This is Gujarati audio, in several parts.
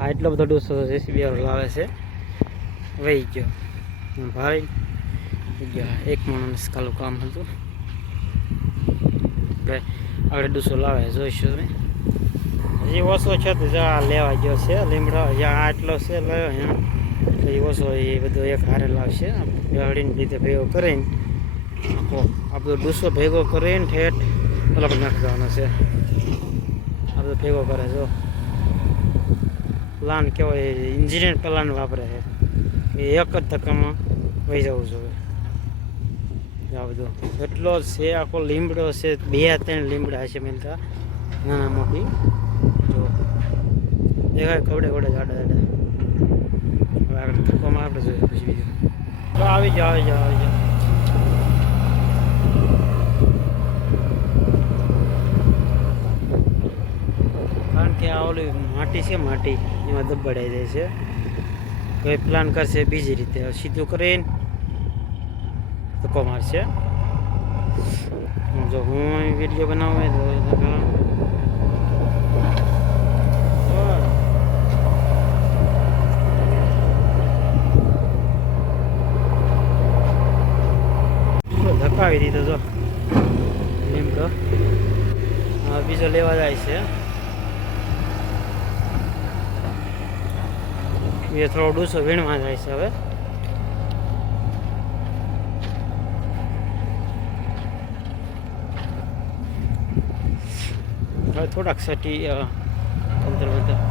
આ એટલો બધો ડૂસો જેસીબી વાળો લાવે છે. વહી ગયો ભાઈ ગયો. એક માણસ કાલું કામ હતું. આપણે આગળ ડૂસો લાવે જોઈશું તમે. હજી ઓછો છે તો જા લેવા ગયો છે લીમડો. જ્યાં આટલો છે લાવ્યો એમ પછી ઓછો એ બધો એક હારે લાવશે. બેહડીને લીધે ભેગો કરીને આ બધો ડૂસો ભેગો કરીને ઠેઠ અલગ નાખી દેવાનો છે. આ બધો ભેગો કરે જો પ્લાન કહેવાય. ઇન્જિનિયર પ્લાન વાપરે છે. એ એક જ ધક્કામાં વહી જવું જોઈએ. આ બધો એટલો છે આખો લીમડો છે. 2-3 લીમડા હશે મિલતા નાના મોટી. જો દેખાય કવડે કવડે જાડા જાડા. હવે આગળ ધક્કોમાં આપણે જોઈએ પછી બીજું. આવી જાઓ આવી જાઓ આવી જાઓ. કારણ કે આ ઓલી માટી છે માટી એમાં દબાડાઈ જાય છે. કોઈ પ્લાન કરશે બીજી રીતે સીધું કરીને ધક્કો મારશે. જો હું વિડીયો બનાવું તો ધક્કાવી દીધો. જો લીમડો બીજો લેવા જાય છે. એ થોડો ડૂસો વીણવા જાય છે. હવે થોડાક સટી અંદર બધા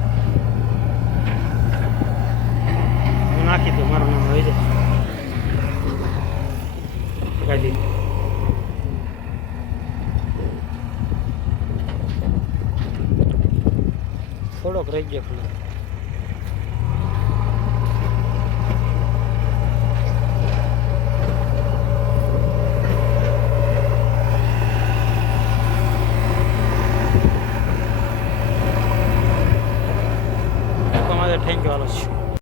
હું નાખી દઉં. મારું નામ આવી જાય ગાડી. થોડોક રહી ગયો ખુલ્લો. Thank you. હાલો